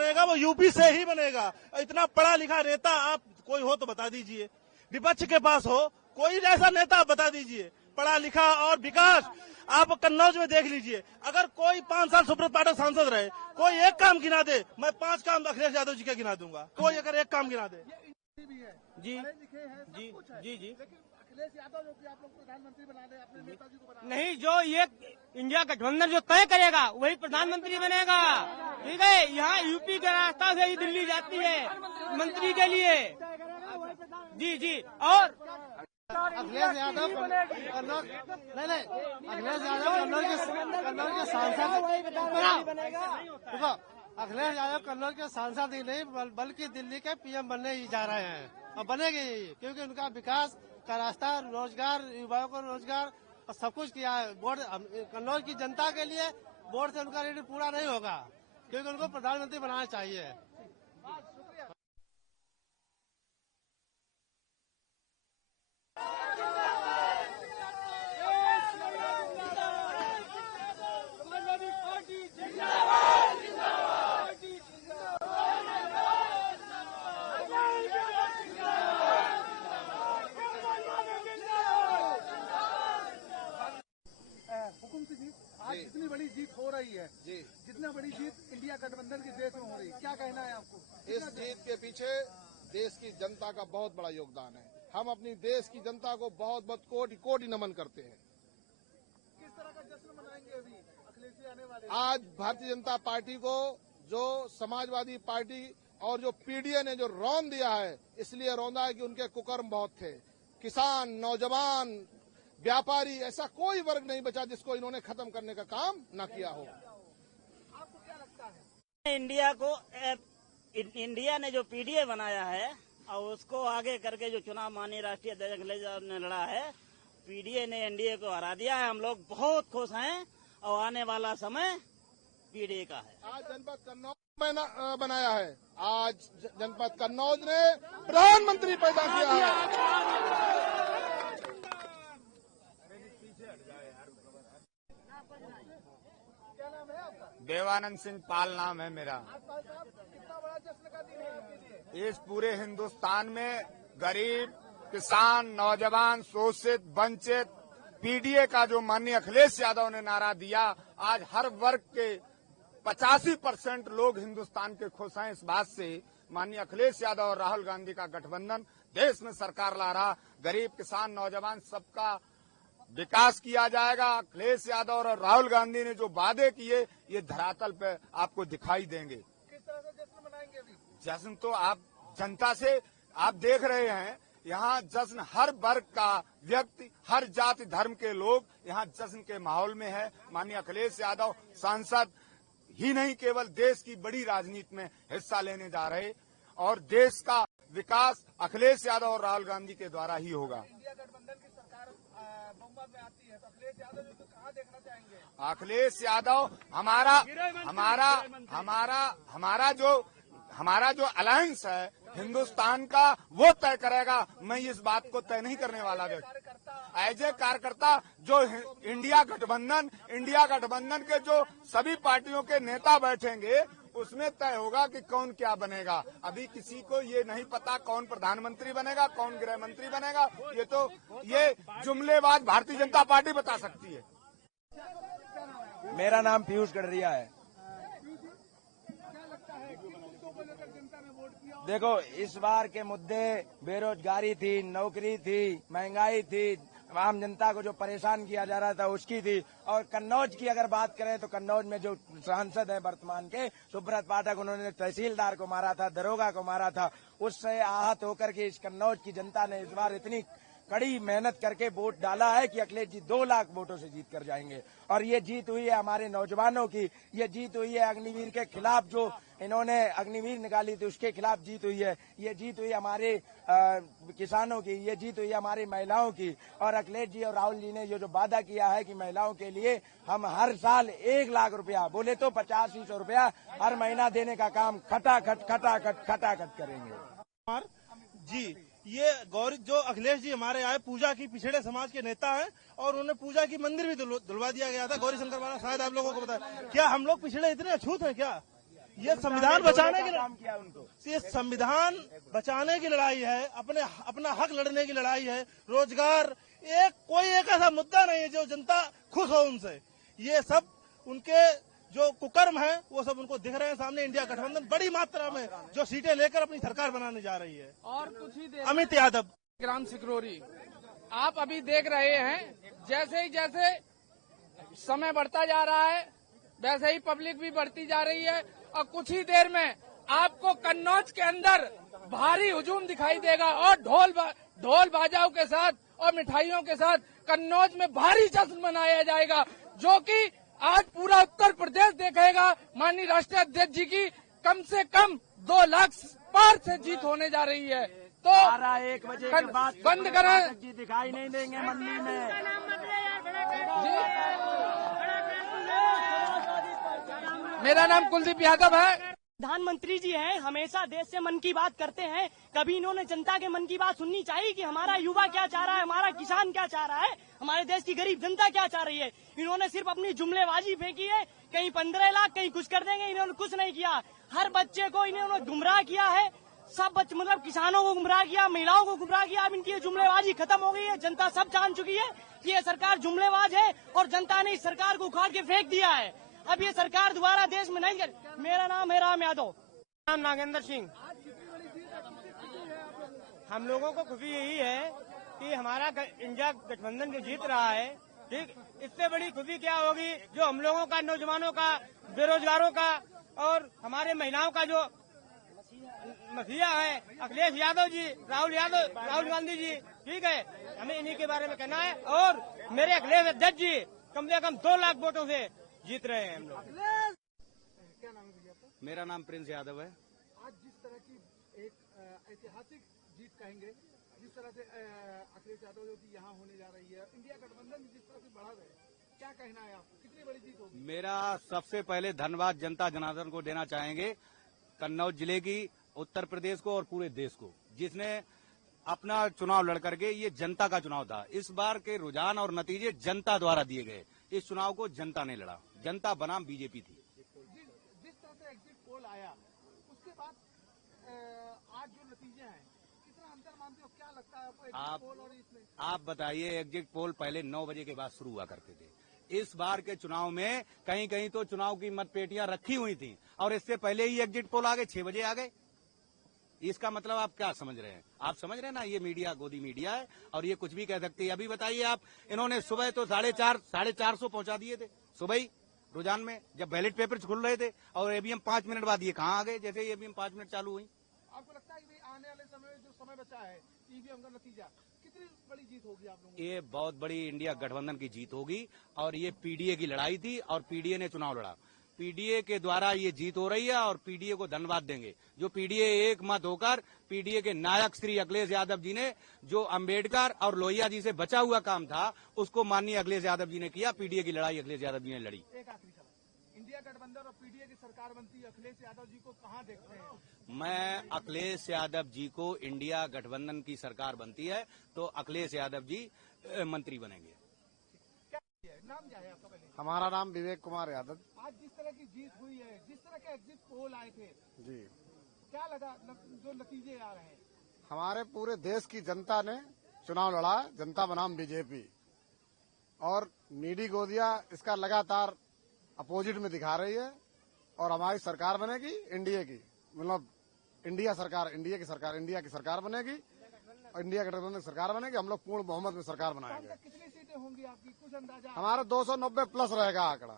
बनेगा वो यूपी से ही बनेगा। इतना पढ़ा लिखा नेता आप कोई हो तो बता दीजिए, विपक्ष के पास हो कोई ऐसा नेता बता दीजिए पढ़ा लिखा और विकास। आप कन्नौज में देख लीजिए, अगर कोई 5 साल सुब्रत पाठक सांसद रहे, कोई एक काम गिना दे, मैं 5 काम अखिलेश यादव जी के गिना दूंगा। कोई अगर एक काम गिना दे। जी जी जी जी अखिलेश यादव जो कि आप लोग प्रधानमंत्री बना दे, अपने नेताजी को बना नहीं, जो ये इंडिया गठबंधन जो तय करेगा वही प्रधानमंत्री बनेगा। ठीक है, यहाँ यूपी के रास्ता से ही दिल्ली जाती है मंत्री के लिए। जी जी और अखिलेश यादव कन्नौज अखिलेश यादव कन्नौज के सांसद देखो, अखिलेश यादव कन्नौज के सांसद ही नहीं बल्कि दिल्ली के पीएम बनने ही जा रहे हैं और बनेंगे ही, क्योंकि उनका विकास का रास्ता, रोजगार, युवाओं को रोजगार और सब कुछ किया है। वोट कन्नौज की जनता के लिए वोट से उनका रेट पूरा नहीं होगा, क्योंकि उनको प्रधानमंत्री बनाना चाहिए। आज जितनी बड़ी जीत हो रही है जी, जितना बड़ी जीत इंडिया गठबंधन की देश में हो रही है, क्या कहना है आपको? इस जीत के पीछे देश की जनता का बहुत बड़ा योगदान है। हम अपनी देश की जनता को बहुत बहुत कोटि कोटि नमन करते हैं। किस तरह का जश्न मनाएंगे अभी अखिलेश जी आने वाले? आज भारतीय जनता पार्टी को जो समाजवादी पार्टी और जो पीडीए ने जो रौंद दिया है, इसलिए रौंदा है कि उनके कुकर्म बहुत थे। किसान, नौजवान, व्यापारी, ऐसा कोई वर्ग नहीं बचा जिसको इन्होंने खत्म करने का काम न किया हो। आपको क्या लगता है? इंडिया ने जो पीडीए बनाया है और उसको आगे करके जो चुनाव माननीय राष्ट्रीय अध्यक्ष अखिलेश यादव ने लड़ा है, पीडीए ने एनडीए को हरा दिया है। हम लोग बहुत खुश हैं और आने वाला समय पीडीए का है। आज जनपद कन्नौज बनाया है, आज जनपद कन्नौज ने प्रधानमंत्री पैदा किया है। देवानंद सिंह पाल नाम है मेरा। कितना बड़ा जश्न का दिन है आपके लिए? इस पूरे हिंदुस्तान में गरीब, किसान, नौजवान, शोषित, वंचित, पीडीए का जो माननीय अखिलेश यादव ने नारा दिया, आज हर वर्ग के 85% लोग हिंदुस्तान के खुश हैं इस बात से। माननीय अखिलेश यादव और राहुल गांधी का गठबंधन देश में सरकार ला रहा, गरीब, किसान, नौजवान सबका विकास किया जाएगा। अखिलेश यादव और राहुल गांधी ने जो वादे किए, ये धरातल पे आपको दिखाई देंगे। किस तरह से जश्न मनाएंगे अभी? जश्न तो आप जनता से आप देख रहे हैं, यहाँ जश्न हर वर्ग का व्यक्ति, हर जाति धर्म के लोग यहाँ जश्न के माहौल में है। माननीय अखिलेश यादव सांसद ही नहीं, केवल देश की बड़ी राजनीति में हिस्सा लेने जा रहे और देश का विकास अखिलेश यादव और राहुल गांधी के द्वारा ही होगा। इंडिया गठबंधन की सरकार बहुमत में आती है तो अखिलेश यादव जी को कहाँ देखना चाहेंगे? अखिलेश यादव हमारा जो अलायंस है हिंदुस्तान का, वो तय करेगा। मैं इस बात को तय नहीं करने वाला व्यक्ति। एज ए कार्यकर्ता जो इंडिया गठबंधन के जो सभी पार्टियों के नेता बैठेंगे, उसमें तय होगा कि कौन क्या बनेगा। अभी किसी को ये नहीं पता कौन प्रधानमंत्री बनेगा, कौन गृह मंत्री बनेगा। ये जुमलेबाज भारतीय जनता पार्टी बता सकती है। मेरा नाम पीयूष गडरिया है। देखो, इस बार के मुद्दे बेरोजगारी थी, नौकरी थी, महंगाई थी, आम जनता को जो परेशान किया जा रहा था उसकी थी। और कन्नौज की अगर बात करें तो कन्नौज में जो सांसद है वर्तमान के सुब्रत पाठक, उन्होंने तहसीलदार को मारा था, दरोगा को मारा था। उससे आहत होकर के इस कन्नौज की जनता ने इस बार इतनी कड़ी मेहनत करके वोट डाला है कि अखिलेश जी 2 लाख वोटों से जीत कर जाएंगे। और ये जीत हुई है हमारे नौजवानों की, ये जीत हुई है अग्निवीर के खिलाफ, जो इन्होंने अग्निवीर निकाली थी उसके खिलाफ जीत हुई है। ये जीत हुई हमारे किसानों की, ये जीत हुई हमारी महिलाओं की। और अखिलेश जी और राहुल जी ने ये जो वादा किया है कि महिलाओं के लिए हम हर साल 1 लाख रुपया, बोले तो 8500 रुपया हर महीना देने का काम खटाखट करेंगे। जी, ये गौरी जो अखिलेश जी हमारे आए, पूजा की पिछड़े समाज के नेता हैं और उन्हें पूजा की मंदिर भी धुलवा दिया गया था गौरी शंकर वाला। शायद आप लोगों को पता है क्या? हम लोग पिछड़े इतने अछूत हैं क्या? ये संविधान बचाने की काम किया उनको। ये संविधान बचाने की लड़ाई है, अपना हक लड़ने की लड़ाई है। रोजगार कोई एक ऐसा मुद्दा नहीं है जो जनता खुश हो उनसे। ये सब उनके जो कुकर्म है वो सब उनको दिख रहे हैं सामने। इंडिया गठबंधन बड़ी मात्रा में जो सीटें लेकर अपनी सरकार बनाने जा रही है। और कुछ ही देर अमित यादव, ग्राम सिकरोरी, आप अभी देख रहे हैं जैसे ही जैसे समय बढ़ता जा रहा है वैसे ही पब्लिक भी बढ़ती जा रही है और कुछ ही देर में आपको कन्नौज के अंदर भारी हुजूम दिखाई देगा और ढोल बाजाओं के साथ और मिठाइयों के साथ कन्नौज में भारी जश्न मनाया जाएगा, जो कि आज पूरा उत्तर प्रदेश देखेगा। माननीय राष्ट्रीय अध्यक्ष जी की कम से कम 2 लाख पार से जीत होने जा रही है। तो 1 बजे के बाद बंद करें, जी दिखाई नहीं देंगे मंडी में। मेरा नाम कुलदीप यादव है। प्रधानमंत्री जी हैं, हमेशा देश से मन की बात करते हैं। कभी इन्होंने जनता के मन की बात सुननी चाहिए कि हमारा युवा क्या चाह रहा है, हमारा किसान क्या चाह रहा है, हमारे देश की गरीब जनता क्या चाह रही है। इन्होंने सिर्फ अपनी जुमलेबाजी फेंकी है, कहीं 15 लाख कहीं कुछ कर देंगे। इन्होंने कुछ नहीं किया। हर बच्चे को इन्होंने गुमराह किया है। सब बच्चे मतलब किसानों को गुमराह किया, महिलाओं को गुमराह किया। अब इनकी जुमलेबाजी खत्म हो गई है। जनता सब जान चुकी है कि ये सरकार जुमलेबाज है और जनता ने इस सरकार को उखाड़ के फेंक दिया है। अब ये सरकार दोबारा देश में नहीं कर। मेरा नाम है राम यादव। नाम नागेंद्र सिंह। हम लोगों को खुशी यही है कि हमारा इंडिया गठबंधन जो जीत रहा है, ठीक, इससे बड़ी खुशी क्या होगी जो हम लोगों का, नौजवानों का, बेरोजगारों का और हमारे महिलाओं का जो मसीहा है अखिलेश यादव जी, राहुल गांधी जी, ठीक है, हमें इन्हीं के बारे में कहना है। और मेरे अखिलेश अध्यक्ष जी कम से कम 2 लाख वोटों से जीत रहे हैं हम लोग। क्या नाम है आपका? मेरा नाम प्रिंस यादव है। आज जिस तरह की एक ऐतिहासिक जीत कहेंगे, जिस तरह से अखिलेश यादव जो की यहाँ होने जा रही है, इंडिया गठबंधन जिस तरह से बढ़ा रहे, क्या कहना है आपको, कितनी बड़ी जीत होगी? मेरा सबसे पहले धन्यवाद जनता जनार्दन को देना चाहेंगे, कन्नौज जिले की, उत्तर प्रदेश को और पूरे देश को, जिसने अपना चुनाव लड़ करके, ये जनता का चुनाव था। इस बार के रुझान और नतीजे जनता द्वारा दिए गए। इस चुनाव को जनता ने लड़ा, जनता बनाम बीजेपी थी। जिस तरह से एग्जिट पोल आया उसके बाद आज जो नतीजे हैं, कितना अंतर मानते हो, क्या लगता है आपको एग्जिट पोल और इसमें? आप बताइए, एग्जिट पोल पहले 9 बजे के बाद शुरू हुआ करते थे। इस बार के चुनाव में कहीं कहीं तो चुनाव की मतपेटियां रखी हुई थी और इससे पहले ही एग्जिट पोल आ गए, 6 बजे आ गए। इसका मतलब आप क्या समझ रहे हैं? आप समझ रहे हैं ना, ये मीडिया गोदी मीडिया है और ये कुछ भी कह सकती है। अभी बताइए आप, इन्होंने सुबह तो 450 पहुंचा दिए थे सुबह ही रुझान में, जब बैलेट पेपर खुल रहे थे, और ईवीएम 5 मिनट बाद ये कहाँ आ गए जैसे ही ईवीएम 5 मिनट चालू हुई। आपको लगता है कि आने वाले समय में जो समय बचा है ईवीएम का नतीजा, कितनी बड़ी जीत होगी आप लोगों की? ये बहुत बड़ी इंडिया गठबंधन की जीत होगी और ये पीडीए की लड़ाई थी और पीडीए ने चुनाव लड़ा। पीडीए के द्वारा ये जीत हो रही है और पीडीए को धन्यवाद देंगे। जो पीडीए एक मत होकर पीडीए के नायक श्री अखिलेश यादव जी ने जो अंबेडकर और लोहिया जी से बचा हुआ काम था उसको माननीय अखिलेश यादव जी ने किया। पीडीए की लड़ाई अखिलेश यादव जी ने लड़ी। एक आखिरी सवाल, इंडिया गठबंधन और पीडीए की सरकार बनती है, अखिलेश यादव जी को कहाँ देखते हैं? मैं अखिलेश यादव जी को, इंडिया गठबंधन की सरकार बनती है तो अखिलेश यादव जी मंत्री बनेंगे। नाम क्या है आपका? पहले हमारा नाम विवेक कुमार यादव। आज जिस तरह की जीत हुई है, जिस तरह के एग्जिट पोल आए थे, जी, क्या लगा जो नतीजे आ रहे हैं? हमारे पूरे देश की जनता ने चुनाव लड़ा, जनता बनाम बीजेपी, और नीडी गोदिया इसका लगातार अपोजिट में दिखा रही है और हमारी सरकार बनेगी एनडीए की, मतलब इंडिया की सरकार बनेगी, इंडिया गठबंधन की सरकार बनेगी। हम लोग पूर्ण बहुमत में सरकार बनाएंगे। कितनी सीटें होंगी आपकी, कुछ अंदाजा? हमारा 290 प्लस रहेगा आंकड़ा।